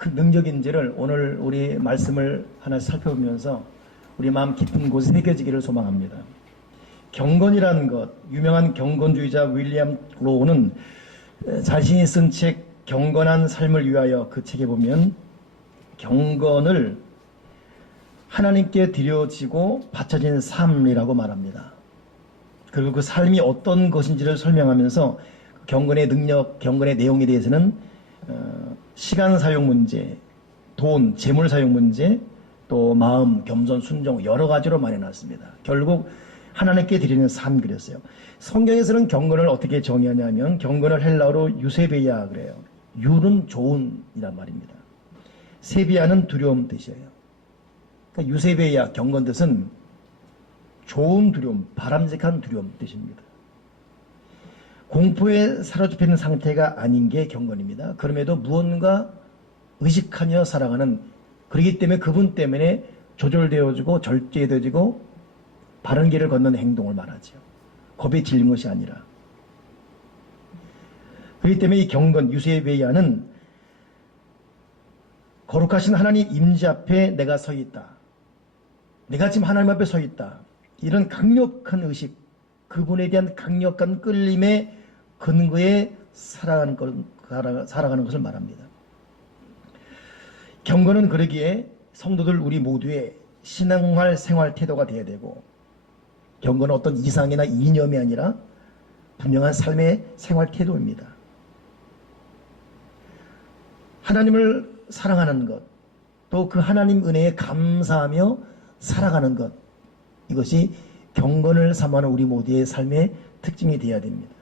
큰 능력인지를 오늘 우리 말씀을 하나 살펴보면서 우리 마음 깊은 곳에 새겨지기를 소망합니다. 경건이라는 것, 유명한 경건주의자 윌리엄 로우는 자신이 쓴 책 경건한 삶을 위하여 그 책에 보면 경건을 하나님께 드려지고 바쳐진 삶이라고 말합니다. 그리고 그 삶이 어떤 것인지를 설명하면서 경건의 능력, 경건의 내용에 대해서는 시간 사용 문제, 돈, 재물 사용 문제, 또 마음, 겸손, 순종 여러 가지로 말해놨습니다. 결국 하나님께 드리는 삶 그랬어요. 성경에서는 경건을 어떻게 정의하냐면 경건을 헬라어로 유세베이아 그래요. 유는 좋은이란 말입니다. 세비야는 두려움 뜻이에요. 그러니까 유세베이아 경건 뜻은 좋은 두려움, 바람직한 두려움 뜻입니다. 공포에 사로잡혀 있는 상태가 아닌 게 경건입니다. 그럼에도 무언가 의식하며 살아가는, 그렇기 때문에 그분 때문에 조절되어지고 절제되어지고 바른 길을 걷는 행동을 말하죠. 겁에 질린 것이 아니라. 그렇기 때문에 이 경건, 유세베이아는 거룩하신 하나님 임재 앞에 내가 서 있다. 내가 지금 하나님 앞에 서 있다. 이런 강력한 의식, 그분에 대한 강력한 끌림의 근거에 살아가는 것을 말합니다. 경건은 그러기에 성도들 우리 모두의 신앙생활 생활 태도가 되어야 되고, 경건은 어떤 이상이나 이념이 아니라 분명한 삶의 생활 태도입니다. 하나님을 사랑하는 것, 또 그 하나님 은혜에 감사하며 살아가는 것, 이것이 경건을 삼아하는 우리 모두의 삶의 특징이 되어야 됩니다.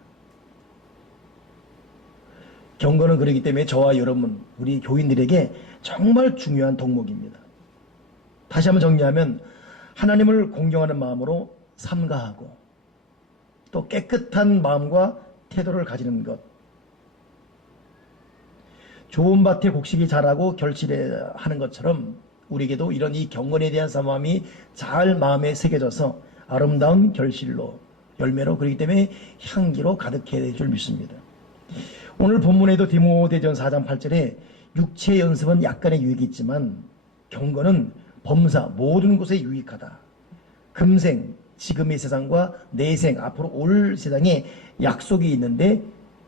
경건은 그렇기 때문에 저와 여러분, 우리 교인들에게 정말 중요한 덕목입니다. 다시 한번 정리하면 하나님을 공경하는 마음으로 삼가하고 또 깨끗한 마음과 태도를 가지는 것, 좋은 밭에 곡식이 자라고 결실하는 것처럼 우리에게도 이런 이 경건에 대한 마음이 잘 마음에 새겨져서 아름다운 결실로, 열매로, 그렇기 때문에 향기로 가득해야 될 줄 믿습니다. 오늘 본문에도 디모데전 4장 8절에 육체 연습은 약간의 유익이 있지만 경건은 범사 모든 곳에 유익하다. 금생, 지금의 세상과 내생, 앞으로 올 세상에 약속이 있는데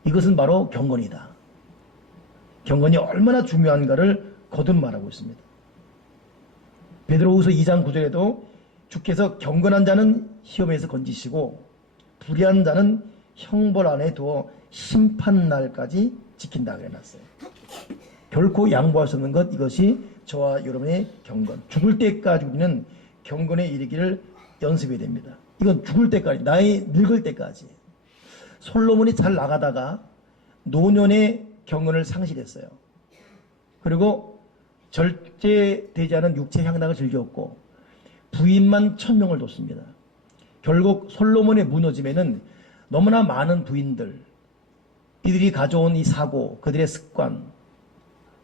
이것은 바로 경건이다. 경건이 얼마나 중요한가를 거듭 말하고 있습니다. 베드로후서 2장 9절에도 주께서 경건한 자는 시험에서 건지시고 불의한 자는 형벌 안에 두어 심판날까지 지킨다 그래놨어요. 결코 양보할 수 없는 것, 이것이 저와 여러분의 경건. 죽을 때까지 우리는 경건에 이르기를 연습해야 됩니다. 이건 죽을 때까지, 나이 늙을 때까지. 솔로몬이 잘 나가다가 노년의 경건을 상실했어요. 그리고 절제되지 않은 육체 향락을 즐겼고 부인만 1000명을 뒀습니다. 결국 솔로몬의 무너짐에는 너무나 많은 부인들, 이들이 가져온 이 사고, 그들의 습관,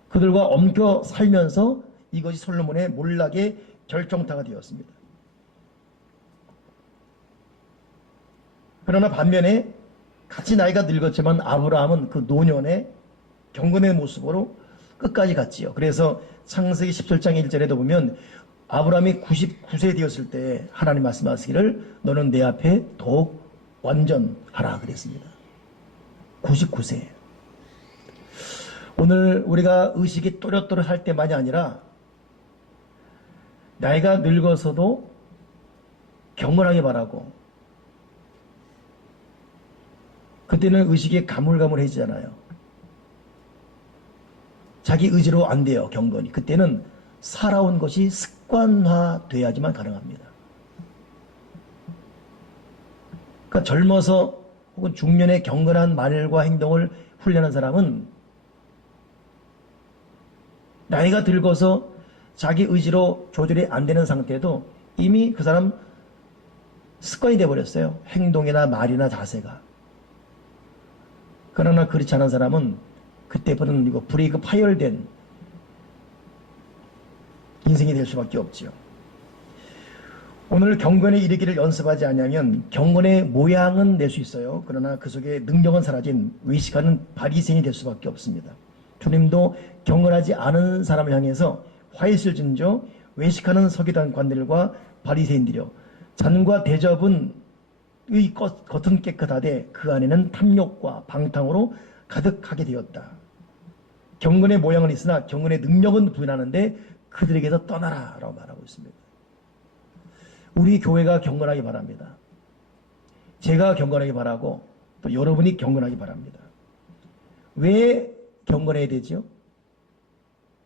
그들과 엉켜 살면서 이것이 솔로몬의 몰락의 결정타가 되었습니다. 그러나 반면에 같이 나이가 늙었지만 아브라함은 그 노년의 경건의 모습으로 끝까지 갔지요. 그래서 창세기 17장 1절에도 보면 아브라함이 99세 되었을 때 하나님 말씀하시기를 너는 내 앞에 더욱 완전하라 그랬습니다. 99세. 오늘 우리가 의식이 또렷또렷할 때만이 아니라 나이가 늙어서도 경건하게 바라고, 그때는 의식이 가물가물해지잖아요. 자기 의지로 안 돼요, 경건이. 그때는 살아온 것이 습관화돼야지만 가능합니다. 그러니까 젊어서 혹은 중년에 경건한 말과 행동을 훈련한 사람은 나이가 들고서 자기 의지로 조절이 안 되는 상태도 이미 그 사람 습관이 돼버렸어요. 행동이나 말이나 자세가. 그러나 그렇지 않은 사람은 그때부터는 이거 브레이크 파열된 인생이 될 수밖에 없지요. 오늘 경건에 이르기를 연습하지 않으면 경건의 모양은 낼 수 있어요. 그러나 그 속에 능력은 사라진 의식하는 바리새인이 될 수밖에 없습니다. 주님도 경건하지 않은 사람을 향해서 화이실 진저 외식하는 서기관들과 바리새인들이여 잔과 대접은 의 겉은 깨끗하되 그 안에는 탐욕과 방탕으로 가득하게 되었다. 경건의 모양은 있으나 경건의 능력은 부인하는데 그들에게서 떠나라 라고 말하고 있습니다. 우리 교회가 경건하기 바랍니다. 제가 경건하기 바라고 또 여러분이 경건하기 바랍니다. 왜 경건해야 되죠?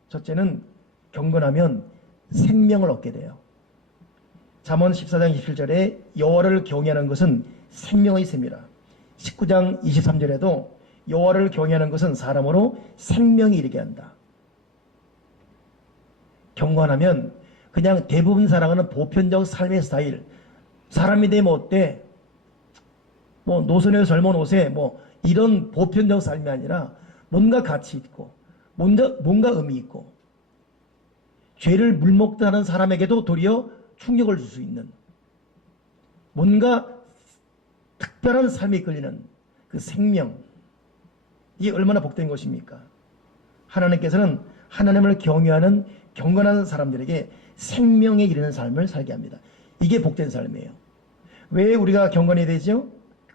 첫째는 경건하면 생명을 얻게 돼요. 잠언 14장 27절에 여호와를 경외하는 것은 생명의 셈이라. 19장 23절에도 여호와를 경외하는 것은 사람으로 생명이 이르게 한다. 경건하면 그냥 대부분 사랑하는 보편적 삶의 스타일, 사람이 되면 어때? 뭐 노선에서 젊은 옷에 뭐 이런 보편적 삶이 아니라 뭔가 가치 있고 뭔가 의미 있고 죄를 물먹듯 하는 사람에게도 도리어 충격을 줄 수 있는 뭔가 특별한 삶에 이끌리는 그 생명, 이게 얼마나 복된 것입니까? 하나님께서는 하나님을 경외하는 경건한 사람들에게 생명에 이르는 삶을 살게 합니다. 이게 복된 삶이에요. 왜 우리가 경건해야 되죠?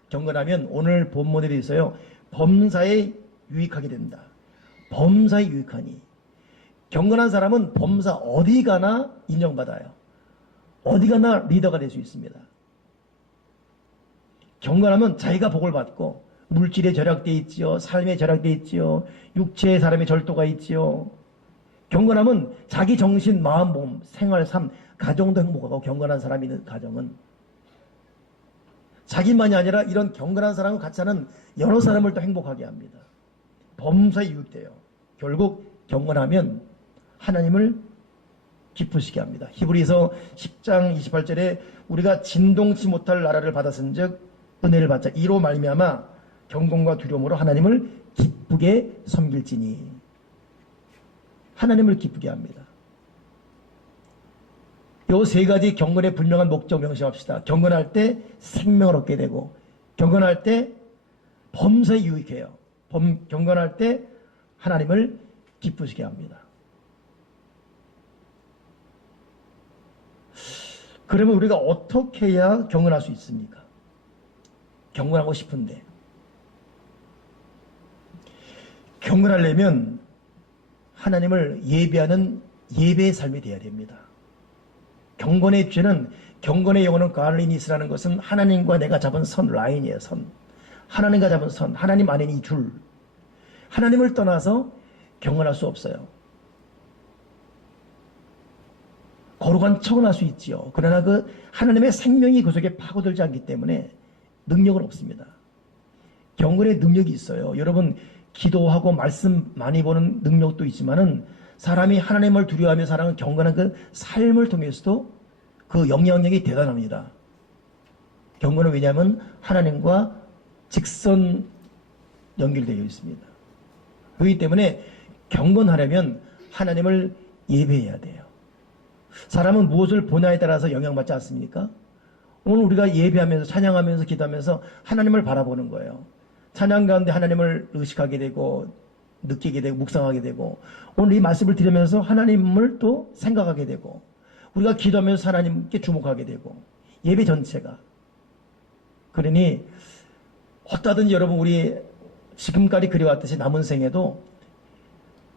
경건하면 오늘 본문에 있어요. 범사에 유익하게 된다. 범사에 유익하니. 경건한 사람은 범사 어디 가나 인정받아요. 어디 가나 리더가 될 수 있습니다. 경건하면 자기가 복을 받고 물질에 절약되어 있지요. 삶에 절약되어 있지요. 육체의 사람의 절도가 있지요. 경건하면 자기 정신, 마음, 몸, 생활, 삶, 가정도 행복하고 경건한 사람이 있는 가정은 자기만이 아니라 이런 경건한 사람과 같이 하는 여러 사람을 또 행복하게 합니다. 범사에 유익돼요. 결국 경건하면 하나님을 기쁘시게 합니다. 히브리서 10장 28절에 우리가 진동치 못할 나라를 받았은즉 은혜를 받자 이로 말미암아 경건과 두려움으로 하나님을 기쁘게 섬길지니. 하나님을 기쁘게 합니다. 요 세 가지 경건의 분명한 목적 명심합시다. 경건할 때 생명을 얻게 되고, 경건할 때 범사에 유익해요. 경건할 때 하나님을 기쁘시게 합니다. 그러면 우리가 어떻게 해야 경건할 수 있습니까? 경건하고 싶은데. 경건하려면 하나님을 예배하는 예배의 삶이 되어야 됩니다. 경건의 죄는, 경건의 영혼은 갈리니스라는 것은 하나님과 내가 잡은 선, 라인이에요. 선. 하나님과 잡은 선, 하나님 안에 이 줄. 하나님을 떠나서 경건할 수 없어요. 거룩한 척은 할 수 있지요. 그러나 그 하나님의 생명이 그 속에 파고들지 않기 때문에 능력은 없습니다. 경건의 능력이 있어요. 여러분 기도하고 말씀 많이 보는 능력도 있지만은 사람이 하나님을 두려워하며 살아가는 경건한 그 삶을 통해서도 그 영향력이 대단합니다. 경건은 왜냐하면 하나님과 직선 연결되어 있습니다. 그렇기 때문에 경건하려면 하나님을 예배해야 돼요. 사람은 무엇을 보냐에 따라서 영향받지 않습니까? 오늘 우리가 예배하면서 찬양하면서 기도하면서 하나님을 바라보는 거예요. 찬양 가운데 하나님을 의식하게 되고 느끼게 되고 묵상하게 되고 오늘 이 말씀을 들으면서 하나님을 또 생각하게 되고 우리가 기도하면서 하나님께 주목하게 되고 예배 전체가. 그러니 어떠든지 여러분 우리 지금까지 그래왔듯이 남은 생에도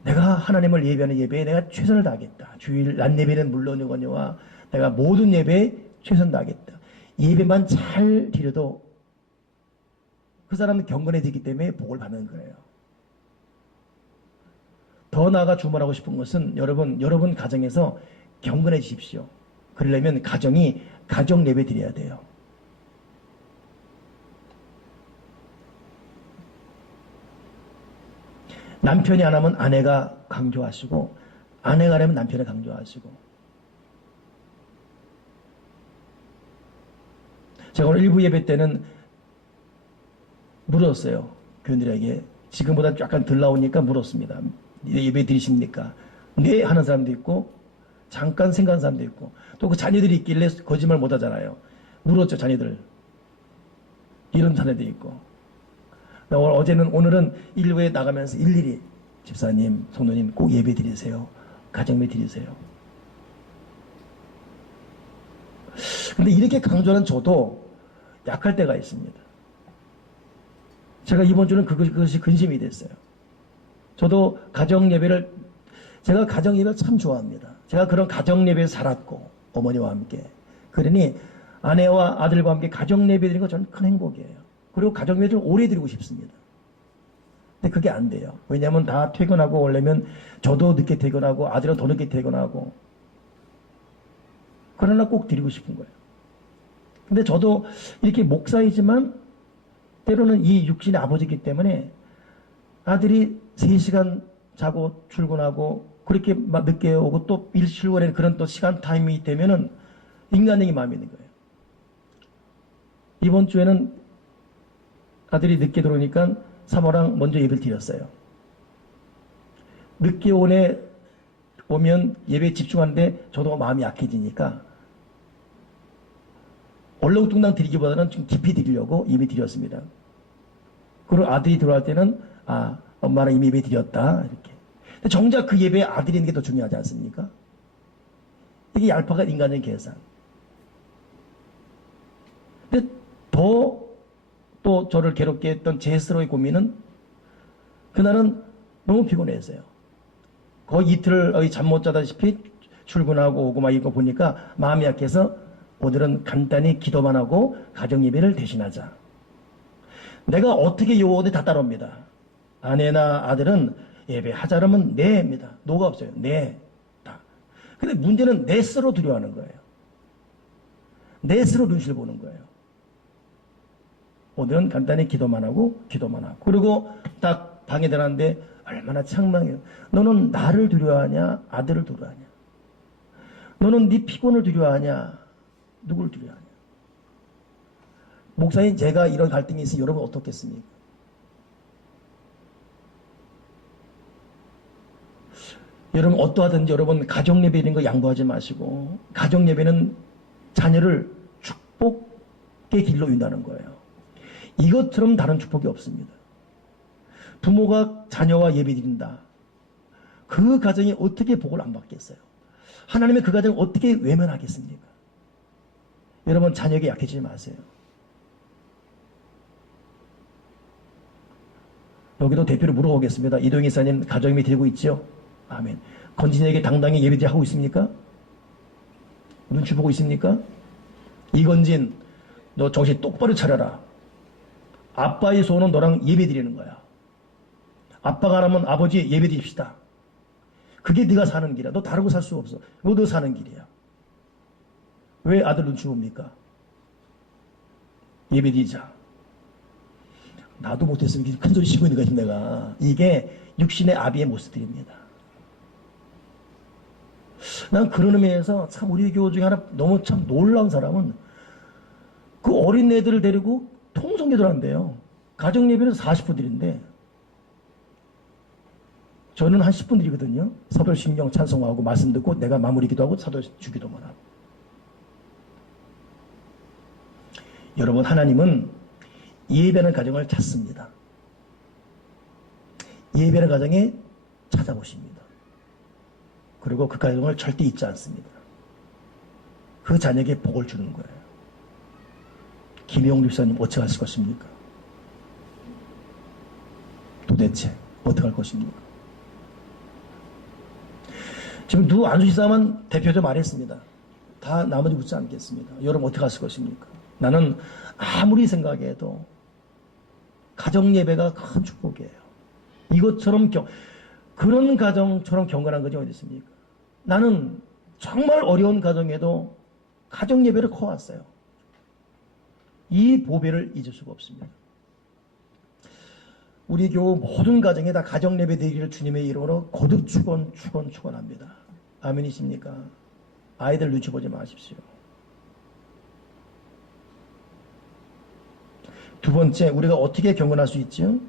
내가 하나님을 예배하는 예배에 내가 최선을 다하겠다. 주일 낮 예배는 물론이거니와 내가 모든 예배에 최선을 다하겠다. 예배만 잘 드려도 그 사람은 경건해지기 때문에 복을 받는 거예요. 더 나아가 주문하고 싶은 것은 여러분 가정에서 경건해지십시오. 그러려면 가정이 가정 예배 드려야 돼요. 남편이 안 하면 아내가 강조하시고 아내가 하려면 남편이 강조하시고. 제가 오늘 일부 예배 때는 물었어요. 교인들에게. 지금보다 약간 덜 나오니까 물었습니다. 예배 드리십니까? 네 하는 사람도 있고 잠깐 생각하는 사람도 있고 또 그 자녀들이 있길래 거짓말 못 하잖아요. 물었죠. 자녀들. 이런 자녀도 있고. 오늘은 일부에 나가면서 일일이 집사님, 성도님 꼭 예배 드리세요. 가정예배 드리세요. 근데 이렇게 강조하는 저도 약할 때가 있습니다. 제가 이번 주는 그것이 근심이 됐어요. 저도 제가 가정예배를 참 좋아합니다. 제가 그런 가정예배에서 살았고, 어머니와 함께. 그러니 아내와 아들과 함께 가정예배 드리는 거 저는 큰 행복이에요. 그리고 가정예배 좀 오래 드리고 싶습니다. 근데 그게 안 돼요. 왜냐하면 다 퇴근하고 오려면 저도 늦게 퇴근하고 아들은 더 늦게 퇴근하고. 그러나 꼭 드리고 싶은 거예요. 근데 저도 이렇게 목사이지만 때로는 이 육신의 아버지이기 때문에 아들이 3시간 자고 출근하고 그렇게 막 늦게 오고 또 일 출근에 그런 또 시간 타임이 되면은 인간적인 마음이 있는 거예요. 이번 주에는 아들이 늦게 들어오니까 사모랑 먼저 예배를 드렸어요. 늦게 오면 예배에 집중하는데 저도 마음이 약해지니까 얼렁뚱땅 드리기보다는 좀 깊이 드리려고 예배 드렸습니다. 그리고 아들이 들어갈 때는 엄마랑 이미 예배 드렸다 이렇게. 근데 정작 그 예배에 아들이 있는 게 더 중요하지 않습니까? 이게 얄팍한 인간의 계산. 근데 또 저를 괴롭게 했던 제 스스로의 고민은 그날은 너무 피곤했어요. 거의 이틀을 잠 못 자다시피 출근하고 오고 막 이거 보니까 마음이 약해서 오늘은 간단히 기도만 하고 가정 예배를 대신하자. 내가 어떻게 요구하든 다 따라옵니다. 아내나 아들은 예배하자 그러면 네입니다. 노가 없어요. 네. 다. 근데 문제는 내 스스로 두려워하는 거예요. 내 스스로 눈치를 보는 거예요. 오늘은 간단히 기도만 하고 그리고 딱 방에 들어갔는데 얼마나 창망해요. 너는 나를 두려워하냐 아들을 두려워하냐. 너는 네 피곤을 두려워하냐 누굴 두려워하냐. 목사님 제가 이런 갈등이 있으면 여러분 어떻겠습니까? 여러분 어떠하든지 여러분 가정예배 이런 거 양보하지 마시고 가정예배는 자녀를 축복의 길로 인도하는 거예요. 이것처럼 다른 축복이 없습니다. 부모가 자녀와 예배드린다. 그 가정이 어떻게 복을 안 받겠어요? 하나님의 그 가정을 어떻게 외면하겠습니까? 여러분 자녀에게 약해지지 마세요. 여기도 대표로 물어보겠습니다. 이동희 이사님 가정예배 드리고 있죠? 아멘. 건진에게 당당히 예배드리 하고 있습니까? 눈치 보고 있습니까? 이건진 너 정신 똑바로 차려라. 아빠의 소원은 너랑 예배 드리는 거야. 아빠가 하라면 아버지 예배 드립시다. 그게 네가 사는 길이야. 너 다르고 살 수 없어. 그거 너 사는 길이야. 왜 아들 눈치 봅니까? 예배 드리자. 나도 못했으면 큰 소리 치고 있는 거지 내가. 이게 육신의 아비의 모습들입니다. 난 그런 의미에서 참 우리 교우 중에 하나 너무 참 놀라운 사람은 그 어린 애들을 데리고 통성기도를 한대요. 가정예배는 40분 드린데 저는 한 10분 드리거든요. 사도신경 찬송하고 말씀 듣고 내가 마무리 기도하고 사도 주기도만 하고. 여러분 하나님은 예배하는 가정을 찾습니다. 예배하는 가정에 찾아보십니다. 그리고 그 가정을 절대 잊지 않습니다. 그 자녀에게 복을 주는 거예요. 김용 집사님 어떻게 하실 것입니까? 도대체 어떻게 할 것입니까? 지금 누구 안수시사만 대표적으로 말했습니다. 다 나머지 묻지 않겠습니다. 여러분 어떻게 하실 것입니까? 나는 아무리 생각해도 가정예배가 큰 축복이에요. 이것처럼 그런 가정처럼 경건한 가정이 어디 있습니까? 나는 정말 어려운 가정에도 가정예배를 커왔어요. 이 보배를 잊을 수가 없습니다. 우리 교우 모든 가정에 다 가정예배 되기를 주님의 이름으로 거듭 축원합니다. 아멘이십니까? 아이들 눈치 보지 마십시오. 두 번째, 우리가 어떻게 경건할 수 있죠?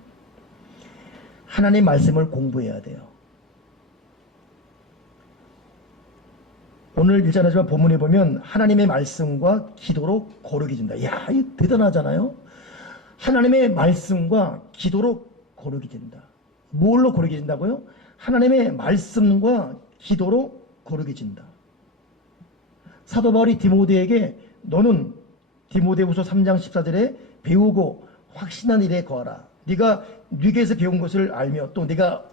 하나님의 말씀을 공부해야 돼요. 오늘 일전하지만 본문에 보면 하나님의 말씀과 기도로 거룩이 된다. 이야, 이거 대단하잖아요. 하나님의 말씀과 기도로 거룩이 된다. 뭘로 거룩해진다고요? 하나님의 말씀과 기도로 거룩해진다. 사도 바울이 디모데에게 너는 디모데후서 3장 14절에 배우고 확신한 일에 거하라. 네가 뉘게에서 배운 것을 알며 또 네가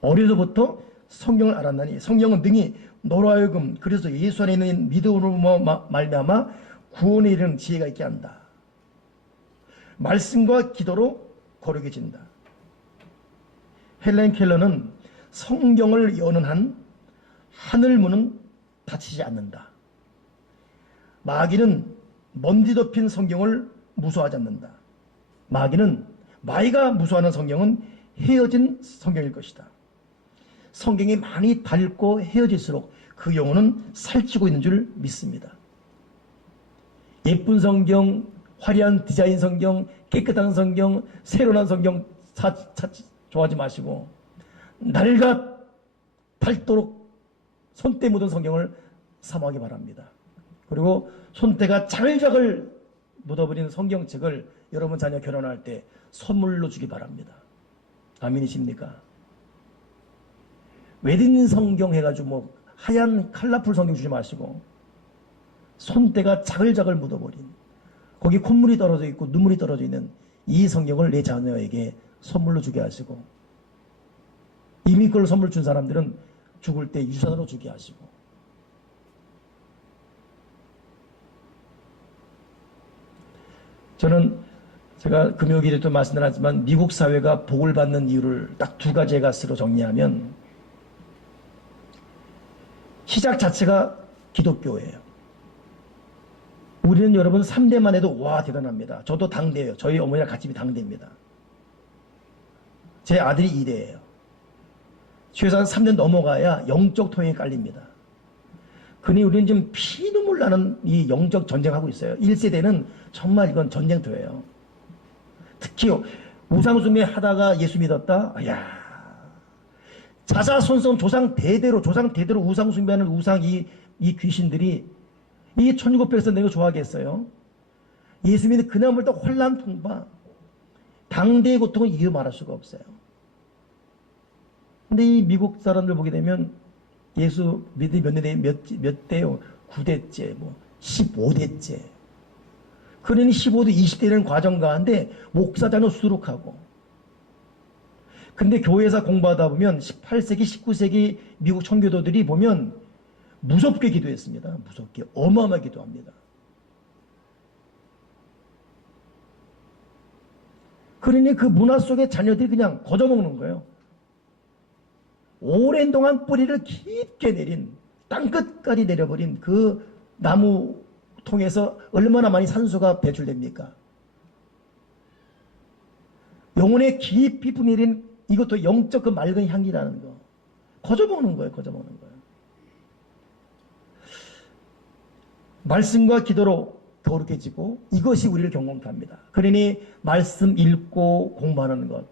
어려서부터 성경을 알았나니 성경은 능히 너로 하여금 그래서 예수 안에 있는 믿음으로 말미암아 구원에 이르는 지혜가 있게 한다. 말씀과 기도로 거룩해진다. 헬렌 켈러는 성경을 여는 한 하늘 문은 닫히지 않는다. 마귀는 먼지 덮인 성경을 무서워하지 않는다. 마귀가 무서워하는 성경은 헤어진 성경일 것이다. 성경이 많이 닳고 헤어질수록 그 영혼은 살찌고 있는 줄 믿습니다. 예쁜 성경, 화려한 디자인 성경, 깨끗한 성경, 새로운 성경 좋아하지 마시고 낡아 닳도록 손때 묻은 성경을 사모하기 바랍니다. 그리고 손때가 자글자글 묻어버린 성경책을 여러분 자녀 결혼할 때 선물로 주기 바랍니다. 아멘이십니까? 웨딩 성경 해가지고 뭐 하얀 컬러풀 성경 주지 마시고 손때가 자글자글 묻어버린 거기 콧물이 떨어져 있고 눈물이 떨어져 있는 이 성경을 내 자녀에게 선물로 주게 하시고 이미 그걸 선물 준 사람들은 죽을 때 유산으로 주게 하시고 저는 제가 금요일에도 말씀드렸지만 미국 사회가 복을 받는 이유를 딱 두 가지 가지로 정리하면 시작 자체가 기독교예요. 우리는 여러분 3대만 해도 와 대단합니다. 저도 당대예요. 저희 어머니랑 같이 당대입니다. 제 아들이 2대예요. 최소한 3년 넘어가야 영적 통행이 깔립니다. 그니 우리는 지금 피눈물 나는 이 영적 전쟁하고 있어요. 1세대는 정말 이건 전쟁터예요. 특히 우상숭배 하다가 예수 믿었다? 야, 자자손손 조상 대대로 우상숭배하는 이 귀신들이 이 1900에서 내가 좋아하겠어요? 예수 믿는 그나물도 혼란 통바 당대의 고통을 이유 말할 수가 없어요. 근데 이 미국 사람들 보게 되면 예수 믿음이 몇 대요? 9대째, 뭐 15대째. 그러니 15대, 20대라는 과정 가운데 목사자는 수두룩하고. 근데 교회에서 공부하다 보면 18세기, 19세기 미국 청교도들이 보면 무섭게 기도했습니다. 무섭게, 어마어마하게 기도합니다. 그러니 그 문화 속에 자녀들이 그냥 거저먹는 거예요. 오랜 동안 뿌리를 깊게 내린 땅끝까지 내려버린 그 나무 통해서 얼마나 많이 산소가 배출됩니까? 영혼에 깊이 내린 이것도 영적 그 맑은 향기라는 거. 거저먹는 거예요. 거저먹는 거예요. 말씀과 기도로 거룩해지고 이것이 우리를 경건케 합니다. 그러니 말씀 읽고 공부하는 것.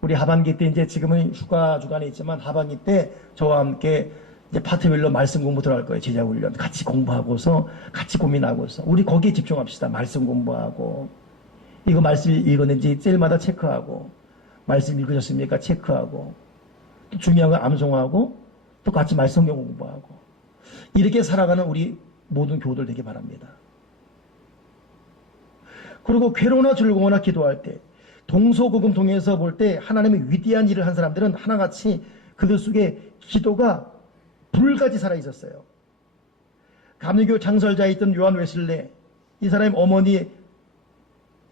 우리 하반기 때 이제 지금은 휴가 주간에 있지만 하반기 때 저와 함께 이제 파트별로 말씀 공부 들어갈 거예요. 제자 훈련 같이 공부하고서 같이 고민하고서 우리 거기에 집중합시다. 말씀 공부하고 이거 말씀 읽었는지 셀마다 체크하고 말씀 읽으셨습니까? 체크하고 또 중요한 건 암송하고 또 같이 말씀 공부하고 이렇게 살아가는 우리 모든 교우들 되기 바랍니다. 그리고 괴로우나 즐거우나 기도할 때 동서고금 통해서 볼 때 하나님의 위대한 일을 한 사람들은 하나같이 그들 속에 기도가 불같이 살아있었어요. 감리교 창설자였던 요한 웨슬레, 이 사람의 어머니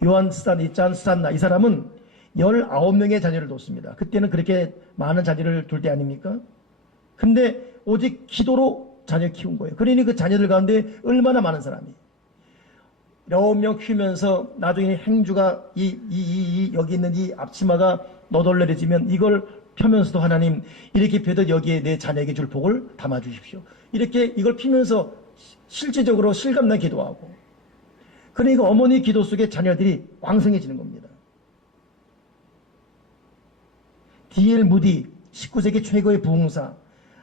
요한 스탄나, 이 사람은 19명의 자녀를 뒀습니다. 그때는 그렇게 많은 자녀를 둘 때 아닙니까? 근데 오직 기도로 자녀 키운 거예요. 그러니 그 자녀들 가운데 얼마나 많은 사람이 19명 키우면서 나중에 행주가 여기 있는 이 앞치마가 너덜너려지면 이걸 펴면서도 하나님 이렇게 펴듯 여기에 내 자녀에게 줄 복을 담아주십시오. 이렇게 이걸 피면서 실질적으로 실감나게 기도하고 그러니까 어머니 기도 속에 자녀들이 왕성해지는 겁니다. D.L. 무디 19세기 최고의 부흥사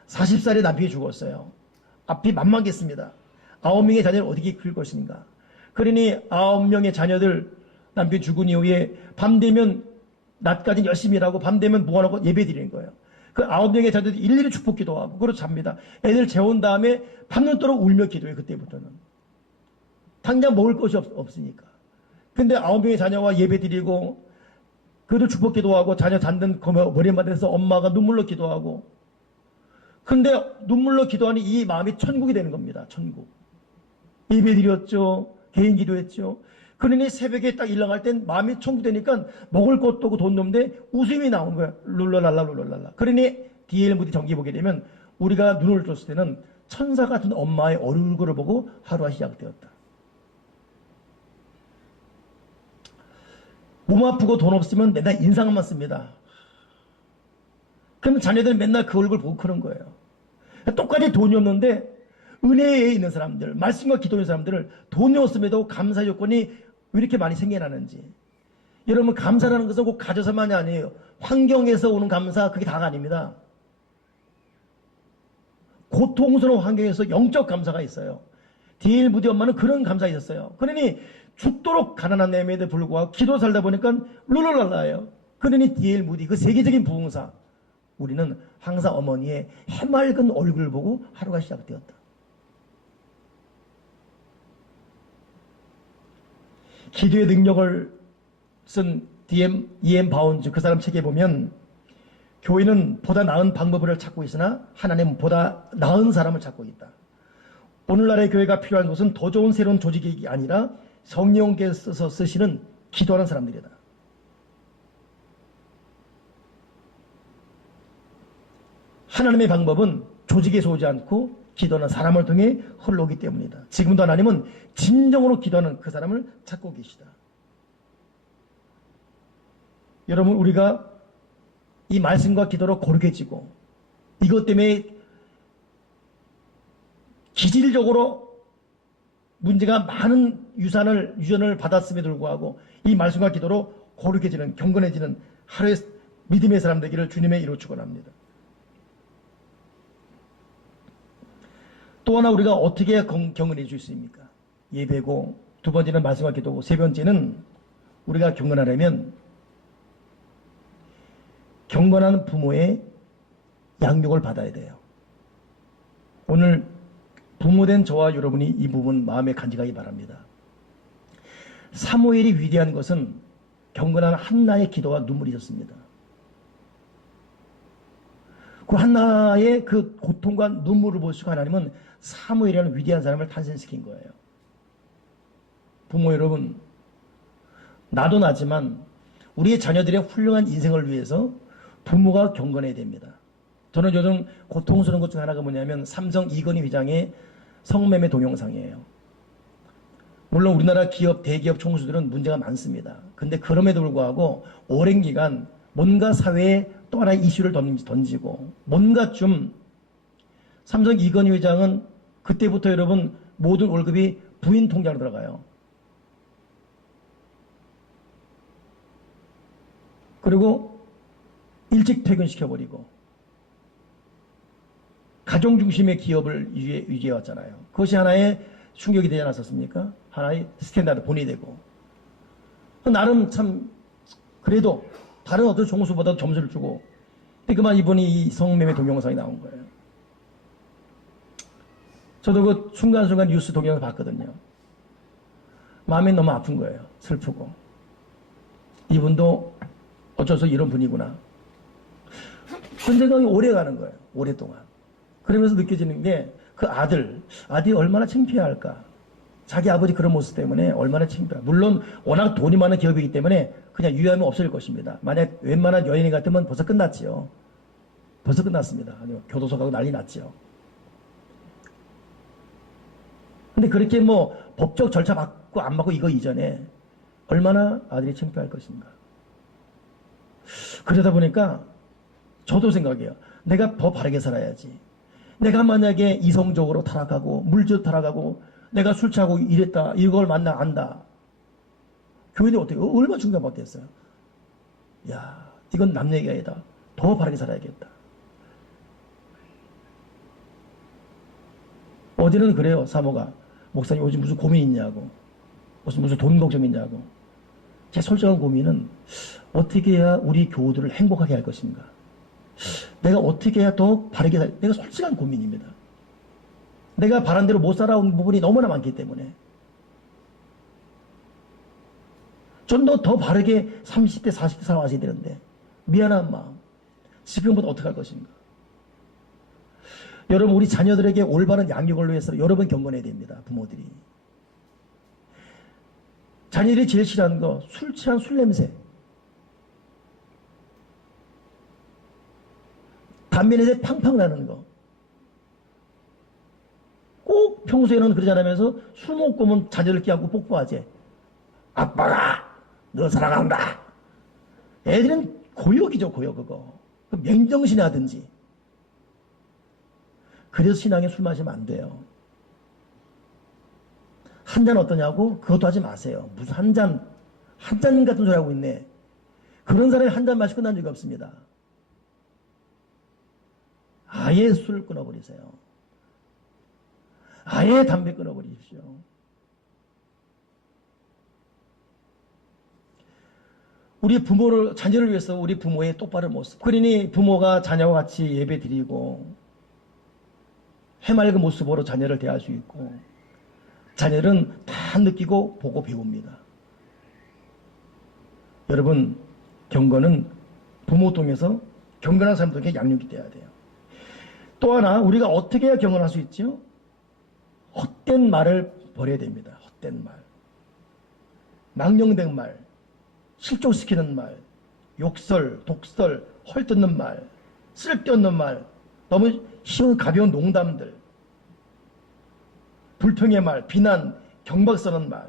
40살에 남편이 죽었어요. 앞이 만만겠습니다. 9명의 자녀를 어떻게 키울 것인가. 그러니 9명의 자녀들 남편이 죽은 이후에 밤 되면 낮까지 열심히 일하고 밤 되면 모아놓고 예배 드리는 거예요. 그 9명의 자녀들이 일일이 축복 기도하고 그러고 잡니다. 애들 재운 다음에 밤늦도록 울며 기도해요. 그때부터는. 당장 먹을 것이 없으니까. 근데 9명의 자녀와 예배 드리고 그래도 축복 기도하고 자녀 잔든 머리맡에서 엄마가 눈물로 기도하고 근데 눈물로 기도하니 이 마음이 천국이 되는 겁니다. 천국. 예배 드렸죠. 개인 기도했죠. 그러니 새벽에 딱 일어날 땐 마음이 천국 되니까 먹을 것도 없고 돈도 없는데 웃음이 나오는 거야. 룰랄랄라 룰랄랄라. 그러니 D.L. 무디 전기 보게 되면 우리가 눈을 떴을 때는 천사 같은 엄마의 얼굴을 보고 하루가 시작되었다. 몸 아프고 돈 없으면 맨날 인상만 씁니다. 그러면 자녀들은 맨날 그 얼굴 보고 그런 거예요. 똑같이 돈이 없는데 은혜에 있는 사람들, 말씀과 기도의 사람들을 돈이 없음에도 감사 요건이 왜 이렇게 많이 생겨나는지. 여러분 감사라는 것은 꼭 가져서만이 아니에요. 환경에서 오는 감사 그게 다가 아닙니다. 고통스러운 환경에서 영적 감사가 있어요. D.L. 무디 엄마는 그런 감사가 있었어요. 그러니 죽도록 가난한 내면에도 불구하고 기도 살다 보니까 룰루랄라예요. 그러니 D.L. 무디 그 세계적인 부흥사 우리는 항상 어머니의 해맑은 얼굴을 보고 하루가 시작되었다. 기도의 능력을 쓴 E.M. 바운즈 그 사람 책에 보면 교회는 보다 나은 방법을 찾고 있으나 하나님은 보다 나은 사람을 찾고 있다. 오늘날의 교회가 필요한 것은 더 좋은 새로운 조직이 아니라 성령께서 쓰시는 기도하는 사람들이다. 하나님의 방법은 조직에서 오지 않고 기도하는 사람을 통해 흘러오기 때문이다. 지금도 하나님은 진정으로 기도하는 그 사람을 찾고 계시다. 여러분 우리가 이 말씀과 기도로 거룩해지고 이것 때문에 기질적으로 문제가 많은 유전을 받았음에도 불구하고 이 말씀과 기도로 거룩해지는 경건해지는 하루의 믿음의 사람 되기를 주님의 이로 축원합니다. 또 하나 우리가 어떻게 경건해질 수 있습니까? 예배고 두 번째는 말씀과 기도고 세 번째는 우리가 경건하려면 경건한 부모의 양육을 받아야 돼요. 오늘 부모된 저와 여러분이 이 부분 마음에 간직하기 바랍니다. 사무엘이 위대한 것은 경건한 한나의 기도와 눈물이었습니다. 그 한나의 그 고통과 눈물을 보시고 하나님은 사무엘이라는 위대한 사람을 탄생시킨 거예요. 부모 여러분, 나도 나지만 우리의 자녀들의 훌륭한 인생을 위해서 부모가 경건해야 됩니다. 저는 요즘 고통스러운 것 중 하나가 뭐냐면 삼성 이건희 회장의 성매매 동영상이에요. 물론 우리나라 기업, 대기업 총수들은 문제가 많습니다. 근데 그럼에도 불구하고 오랜 기간 뭔가 사회에 또 하나의 이슈를 던지고 뭔가 좀 삼성 이건희 회장은 그때부터 여러분 모든 월급이 부인 통장으로 들어가요. 그리고 일찍 퇴근시켜버리고 가정 중심의 기업을 유지해왔잖아요. 그것이 하나의 충격이 되지 않았었습니까? 하나의 스탠다드 본이 되고 나름 참 그래도 다른 어떤 종수보다 점수를 주고 그만 이번이 이 성매매 동영상이 나온 거예요. 저도 그 순간순간 뉴스 동영상 봤거든요. 마음이 너무 아픈 거예요. 슬프고 이분도 어쩔 수 없이 이런 분이구나. 그런 생각이 오래 가는 거예요. 오랫동안. 그러면서 느껴지는 게 그 아들이 얼마나 창피할까. 자기 아버지 그런 모습 때문에 얼마나 창피할까. 물론 워낙 돈이 많은 기업이기 때문에 그냥 유의하면 없어질 것입니다. 만약 웬만한 여인이 같으면 벌써 끝났지요. 벌써 끝났습니다. 교도소 가고 난리 났지요. 근데 그렇게 뭐 법적 절차 받고 안 받고 이거 이전에 얼마나 아들이 창피할 것인가. 그러다 보니까 저도 생각해요. 내가 더 바르게 살아야지. 내가 만약에 이성적으로 타락하고 물질 타락하고 내가 술 취하고 이랬다. 이걸 안다. 교회는 어떻게 얼마나 충격받겠어요. 야, 이건 남 얘기가 아니다. 더 바르게 살아야겠다. 어제는 그래요. 사모가 목사님 요즘 무슨 고민 있냐고 무슨 돈 걱정 있냐고 제 솔직한 고민은 어떻게 해야 우리 교우들을 행복하게 할 것인가. 내가 어떻게 해야 더 바르게 내가 솔직한 고민입니다. 내가 바란 대로 못 살아온 부분이 너무나 많기 때문에 좀 더 바르게 30대 40대 살아와야 되는데 미안한 마음 지금부터 어떻게 할 것인가. 여러분 우리 자녀들에게 올바른 양육을 위해서 여러분 경건해야 됩니다. 부모들이. 자녀들이 제일 싫어하는 거 술 취한 술 냄새, 담배 냄새 팡팡 나는 거. 꼭 평소에는 그러지 않으면서 술 먹고 오면 자녀를 끼안고 뽀뽀하지. 아빠가 너 사랑한다. 애들은 고역이죠, 고역 그거. 맹정신에 하든지. 그래서 신앙에 술 마시면 안 돼요. 한 잔 어떠냐고? 그것도 하지 마세요. 무슨 한 잔 같은 소리 하고 있네. 그런 사람이 한 잔 마시고 끝난 적이 없습니다. 아예 술을 끊어버리세요. 아예 담배 끊어버리십시오. 우리 부모를, 자녀를 위해서 우리 부모의 똑바른 모습. 그러니 부모가 자녀와 같이 예배 드리고 해맑은 모습으로 자녀를 대할 수 있고 자녀는 다 느끼고 보고 배웁니다. 여러분 경건은 부모 통해서 경건한 사람들에게 양육이 돼야 돼요. 또 하나 우리가 어떻게 해야 경건할 수 있죠? 헛된 말을 버려야 됩니다. 헛된 말, 망령된 말, 실족시키는 말, 욕설, 독설, 헐뜯는 말, 쓸데없는 말, 너무 쉬운 가벼운 농담들, 불평의 말, 비난, 경박 써는 말.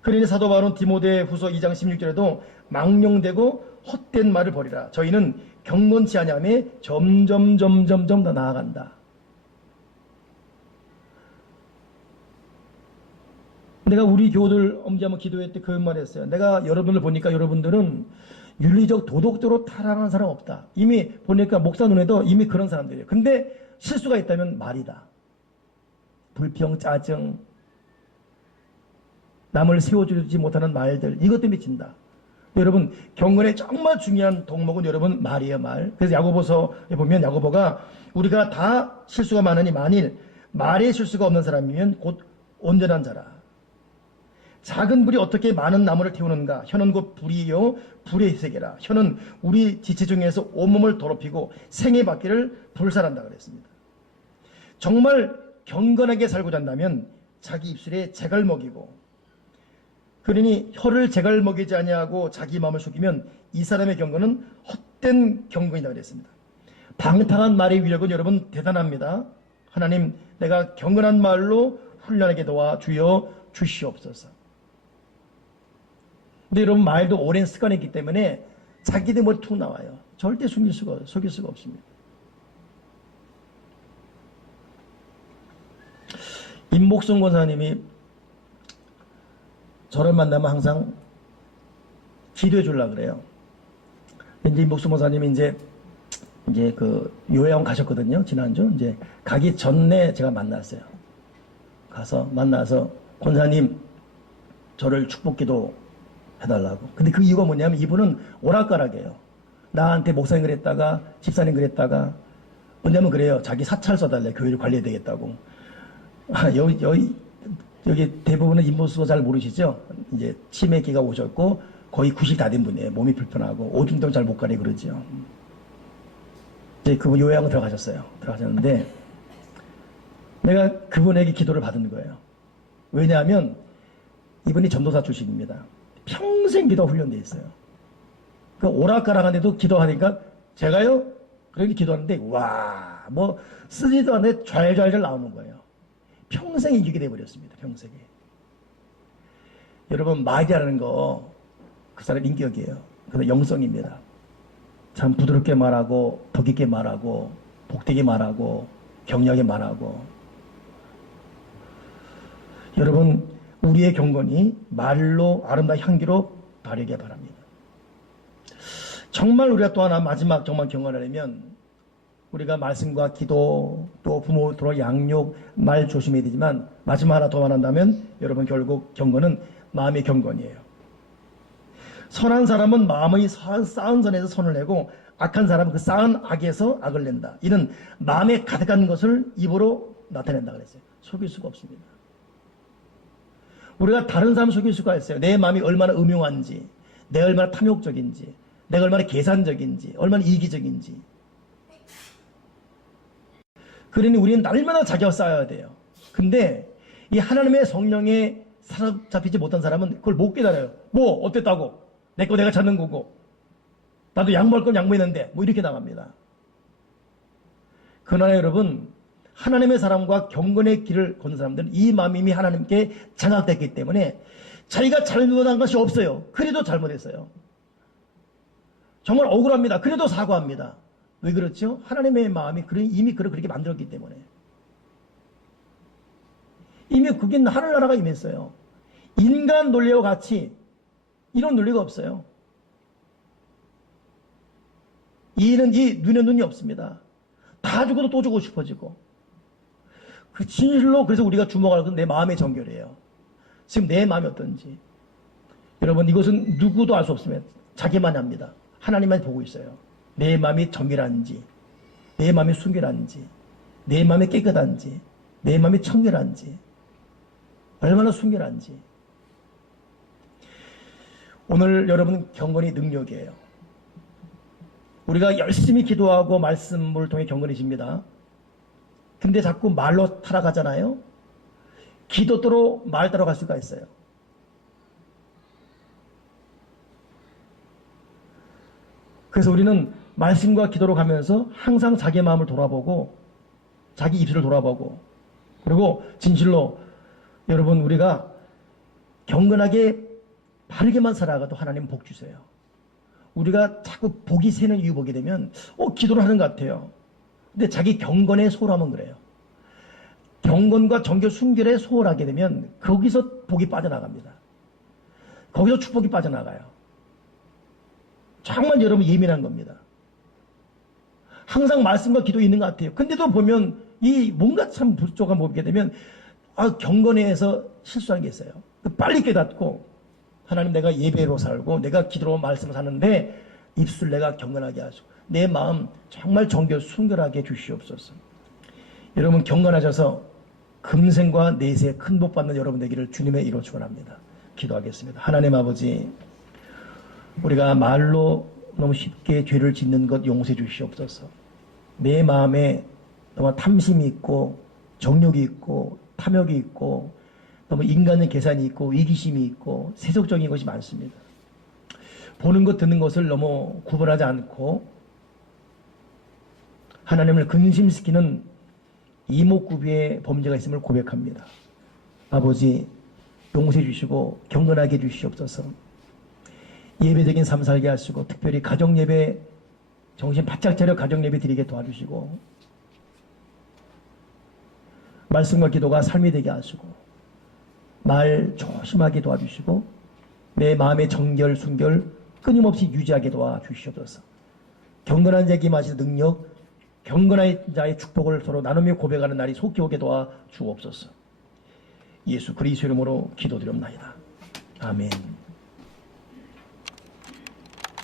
그러니 사도 바울은 디모데 후서 2장 16절에도 망령되고 헛된 말을 버리라. 저희는 경건치 아니함에 점점 더 나아간다. 내가 우리 교우들 엄지 한번 기도회 때 그런 말 했어요. 내가 여러분을 보니까 여러분들은 윤리적 도덕적으로 타락한 사람 없다. 이미 보니까 목사 눈에도 이미 그런 사람들이에요. 근데 실수가 있다면 말이다. 불평, 짜증, 남을 세워주지 못하는 말들, 이것 때문에 진다. 여러분 경건의 정말 중요한 덕목은 여러분 말이에요, 말. 그래서 야고보서에 보면 야고보가 우리가 다 실수가 많으니 만일 말에 실수가 없는 사람이면 곧 온전한 자라. 작은 불이 어떻게 많은 나무를 태우는가. 혀는 곧 불이요 불의 세계라. 혀는 우리 지체 중에서 온몸을 더럽히고 생의 바퀴를 불살한다 그랬습니다. 정말 경건하게 살고자 한다면 자기 입술에 재갈 먹이고, 그러니 혀를 재갈 먹이지 아니하고 자기 마음을 속이면 이 사람의 경건은 헛된 경건이다 그랬습니다. 방탕한 말의 위력은 여러분 대단합니다. 하나님 내가 경건한 말로 훈련하게 도와 주여 주시옵소서. 근데 여러분 말도 오랜 습관이 있기 때문에 자기들 머리 툭 나와요. 절대 속일 수가 없습니다. 임목성 권사님이 저를 만나면 항상 기도해 주려고 그래요. 근데 임목성 권사님이 이제 그 요양원 가셨거든요. 지난주. 이제 가기 전에 제가 만났어요. 가서 만나서 권사님 저를 축복기도 해달라고. 근데 그 이유가 뭐냐면 이분은 오락가락이에요. 나한테 목사님 그랬다가 집사님 그랬다가 뭐냐면 그래요. 자기 사찰 써달래. 교회를 관리해야 되겠다고. 여기 대부분은 인보수가 잘 모르시죠? 이제 치매기가 오셨고 거의 90 다 된 분이에요. 몸이 불편하고 오줌 때문에 잘 못 가리 그러죠. 이제 그분 요양을 들어가셨는데 내가 그분에게 기도를 받은 거예요. 왜냐하면 이분이 전도사 출신입니다. 평생 기도 훈련돼 있어요. 그 오락가락한데도 기도하니까 제가요 그렇게 기도하는데 와 뭐 쓰지도 않는데 잘 나오는 거예요. 평생 이기게 돼버렸습니다. 평생에. 여러분 말이라는 거 그 사람 인격이에요. 그래서 영성입니다. 참 부드럽게 말하고 덕 있게 말하고 복되게 말하고 격려하게 말하고. 여러분 우리의 경건이 말로 아름다운 향기로 바르게 바랍니다. 정말 우리가 또 하나 마지막 정말 경건하려면 우리가 말씀과 기도 또 부모로 양육 말 조심해야 되지만 마지막 하나 더 말한다면 여러분 결국 경건은 마음의 경건이에요. 선한 사람은 마음의 쌓은 선에서 선을 내고 악한 사람은 그 쌓은 악에서 악을 낸다. 이는 마음에 가득한 것을 입으로 나타낸다 그랬어요. 속일 수가 없습니다. 우리가 다른 사람 속일 수가 있어요. 내 마음이 얼마나 음흉한지, 내가 얼마나 탐욕적인지, 내가 얼마나 계산적인지, 얼마나 이기적인지. 그러니 우리는 날마다 자기와 싸워야 돼요. 근데 이 하나님의 성령에 사로잡히지 못한 사람은 그걸 못 깨달아요. 뭐 어땠다고? 내 거 내가 찾는 거고, 나도 양보할 건 양보했는데 뭐 이렇게 나갑니다. 그러나 여러분, 하나님의 사람과 경건의 길을 걷는 사람들은 이 마음이 이미 하나님께 장악됐기 때문에 자기가 잘못한 것이 없어요. 그래도 잘못했어요. 정말 억울합니다. 그래도 사과합니다. 왜 그렇죠? 하나님의 마음이 이미 그렇게 만들었기 때문에. 이미 그게 하늘나라가 임했어요. 인간 논리와 같이 이런 논리가 없어요. 이는 이 눈에 눈이 없습니다. 다 죽어도 또 주고 싶어지고. 그 진실로 그래서 우리가 주목할 것은 내 마음의 정결이에요. 지금 내 마음이 어떤지. 여러분, 이것은 누구도 알 수 없으면 자기만 합니다. 하나님만 보고 있어요. 내 마음이 정결한지, 내 마음이 순결한지, 내 마음이 깨끗한지, 내 마음이 청결한지, 얼마나 순결한지. 오늘 여러분 경건이 능력이에요. 우리가 열심히 기도하고 말씀을 통해 경건해집니다. 근데 자꾸 말로 타락하잖아요. 기도 따로 말 따로 갈 수가 있어요. 그래서 우리는 말씀과 기도로 가면서 항상 자기 마음을 돌아보고 자기 입술을 돌아보고, 그리고 진실로 여러분 우리가 경건하게 바르게만 살아가도 하나님 복 주세요. 우리가 자꾸 복이 새는 이유 보게 되면 기도를 하는 것 같아요. 근데 자기 경건에 소홀하면 그래요. 경건과 정결 순결에 소홀하게 되면 거기서 복이 빠져나갑니다. 거기서 축복이 빠져나가요. 정말 여러분 예민한 겁니다. 항상 말씀과 기도 있는 것 같아요. 근데도 보면 이 뭔가 참 부족한 보게 되면 경건에서 실수하는 게 있어요. 빨리 깨닫고 하나님, 내가 예배로 살고 내가 기도로 말씀을 사는데 입술 내가 경건하게 하시고 내 마음 정말 정결 순결하게 주시옵소서. 여러분 경건하셔서 금생과 내세 큰 복 받는 여러분 되기를 주님의 이로 축원합니다. 기도하겠습니다. 하나님 아버지, 우리가 말로 너무 쉽게 죄를 짓는 것 용서해 주시옵소서. 내 마음에 너무 탐심이 있고 정욕이 있고 탐욕이 있고 너무 인간의 계산이 있고 이기심이 있고 세속적인 것이 많습니다. 보는 것 듣는 것을 너무 구분하지 않고 하나님을 근심시키는 이목구비의 범죄가 있음을 고백합니다. 아버지, 용서해 주시고 경건하게 해주시옵소서. 예배적인 삶 살게 하시고 특별히 가정예배 정신 바짝 차려 가정예배 드리게 도와주시고 말씀과 기도가 삶이 되게 하시고 말 조심하게 도와주시고 내 마음의 정결 순결 끊임없이 유지하게 도와주시옵소서. 경건한 자에게 마시는 능력, 경건한 자의 축복을 서로 나누며 고백하는 날이 속히 오게 도와주옵소서. 예수 그리스도 이름으로 기도드립나이다. 아멘.